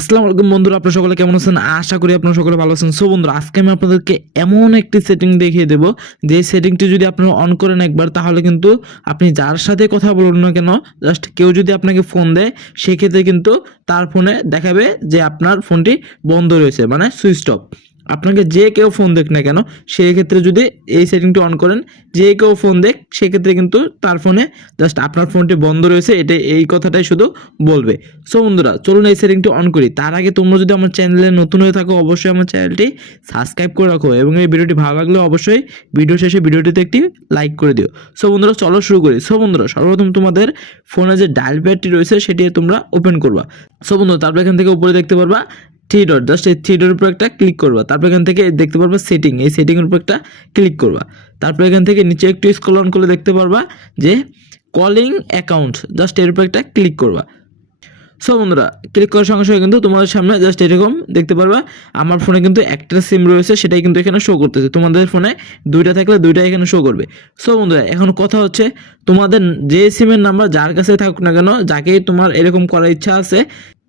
আসসালামু আলাইকুম বন্ধুরা, আপনারা সকলে কেমন আছেন? আশা করি আপনারা সকলে ভালো আছেন। সো বন্ধুরা, আজকে আমি আপনাদেরকে এমন একটি সেটিং দেখিয়ে দেবো। যে সেটিংটি যদি আপনারা অন করেন একবার, তাহলে কিন্তু আপনি যার সাথে কথা বলুন না কেন জাস্ট কেউ যদি আপনাকে ফোন দেয়, সেক্ষেত্রে কিন্তু তার ফোনে দেখাবে যে আপনার ফোনটি বন্ধ রয়েছে মানে সুইচ অফ আপনাকে যে কেউ ফোন দেখ না কেন সেই ক্ষেত্রে যদি এই সেটিংটি অন করেন, যে কেউ ফোন দেখ, সেক্ষেত্রে কিন্তু তার ফোনে জাস্ট আপনার ফোনটি বন্ধ রয়েছে, এটা এই কথাটাই শুধু বলবে। সো বন্ধুরা, চলুন এই সেটিংটি অন করি। তার আগে তোমরা যদি আমার চ্যানেলে নতুন হয়ে থাকো, অবশ্যই আমার চ্যানেলটি সাবস্ক্রাইব করে রাখো এবং এই ভিডিওটি ভালো লাগলে অবশ্যই ভিডিও শেষে ভিডিওটিতে একটি লাইক করে দিও। সো বন্ধুরা, চলো শুরু করি। সো বন্ধুরা, সর্বপ্রথম তোমাদের ফোনে যে ডায়াল প্যাডটি রয়েছে, সেটি তোমরা ওপেন করবা। সো বন্ধুরা, তারপর এখান থেকে উপরে দেখতে পারবা থ্রি ডট জাস্ট এই থ্রি ডটের উপর একটা ক্লিক করবা। তারপর এখান থেকে দেখতে পারবা সেটিং এই সেটিংয়ের উপর একটা ক্লিক করবা। তারপর এখান থেকে নিচে একটু স্ক্রল অন করলে দেখতে পারবা যে কলিং অ্যাকাউন্ট জাস্ট এর উপর একটা ক্লিক করবা। সো বন্ধুরা ক্লিক করার সঙ্গে সঙ্গে কিন্তু তোমাদের সামনে জাস্ট এরকম দেখতে পারবা, আমার ফোনে কিন্তু একটা সিম রয়েছে, সেটাই কিন্তু এখানে শো করতেছে। তোমাদের ফোনে দুইটা থাকলে দুইটা এখানে শো করবে। সো বন্ধুরা, এখন কথা হচ্ছে তোমাদের যে সিমের নাম্বার যার কাছে থাকুক না কেন যাকে তোমার এরকম করার ইচ্ছা আছে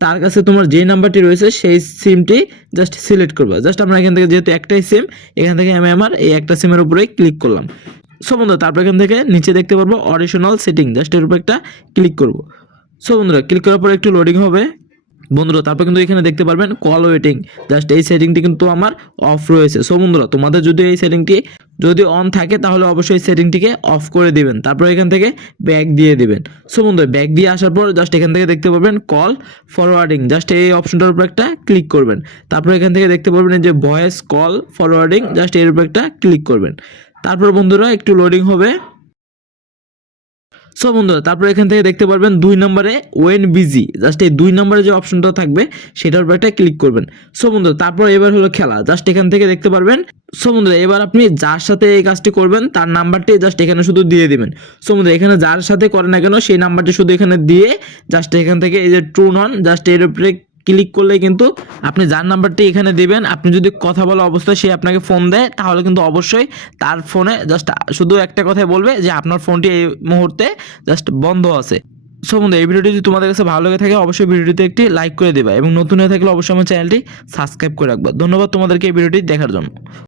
তার কাছে তোমার যে নাম্বারটি রয়েছে, সেই সিমটি জাস্ট সিলেক্ট করবা। জাস্ট আমরা এখান থেকে যেহেতু একটাই সিম, এখান থেকে আমি আমার এই একটা সিমের উপরে ক্লিক করলাম। সো বন্ধুরা, তারপর এখান থেকে নিচে দেখতে পারব অডিশনাল সেটিং জাস্ট এর উপর একটা ক্লিক করব। সো বন্ধুরা ক্লিক করার পর একটু লোডিং হবে। বন্ধুরা, তারপর কিন্তু এখানে দেখতে পারবেন কল ওয়েটিং জাস্ট এই সেটিংটি কিন্তু আমার অফ রয়েছে। সো বন্ধুরা, তোমাদের যদি এই সেটিংটি যদি অন থাকে, তাহলে অবশ্যই সেটিংটিকে অফ করে দিবেন। তারপর এখান থেকে ব্যাক দিয়ে দিবেন। সো বন্ধু ব্যাক দিয়ে আসার পর জাস্ট এখান থেকে দেখতে পাবেন কল ফরওয়ার্ডিং জাস্ট এই অপশনটার উপর একটা ক্লিক করবেন। তারপর এখান থেকে দেখতে পাবেন যে ভয়েস কল ফরওয়ার্ডিং জাস্ট এর উপর একটা ক্লিক করবেন। তারপর বন্ধুরা, একটু লোডিং হবে। সো বন্ধুরা, তারপর এখান থেকে দেখতে পারবেন দুই নম্বরে ওয়েন বিজি জাস্ট এই দুই নম্বরে যে অপশনটা থাকবে, সেটার উপর একটা ক্লিক করবেন। সো বন্ধুরা, তারপর এবার হলো খেলা। জাস্ট এখান থেকে দেখতে পারবেন। সো বন্ধুরা, এবার আপনি যার সাথে এই কাজটি করবেন, তার নাম্বারটি জাস্ট এখানে শুধু দিয়ে দিবেন। সো বন্ধুরা, এখানে যার সাথে করে না কেন, সেই নাম্বারটি শুধু এখানে দিয়ে জাস্ট এখান থেকে এই যে ট্রু নন জাস্ট এর উপরে ক্লিক করলে কিন্তু আপনি যার নাম্বারটি এখানে দেবেন, আপনি যদি কথা বলা অবস্থায় সে আপনাকে ফোন দেয়, তাহলে কিন্তু অবশ্যই তার ফোনে জাস্ট শুধু একটা কথাই বলবে যে আপনার ফোনটি এই মুহূর্তে জাস্ট বন্ধ আছে। সো বন্ধু, এই ভিডিওটি যদি তোমাদের কাছে ভালো লেগে থাকে, অবশ্যই ভিডিওটিতে একটি লাইক করে দেবে এবং নতুন হয়ে থাকলে অবশ্যই আমার চ্যানেলটি সাবস্ক্রাইব করে রাখবা। ধন্যবাদ তোমাদেরকে এই ভিডিওটি দেখার জন্য।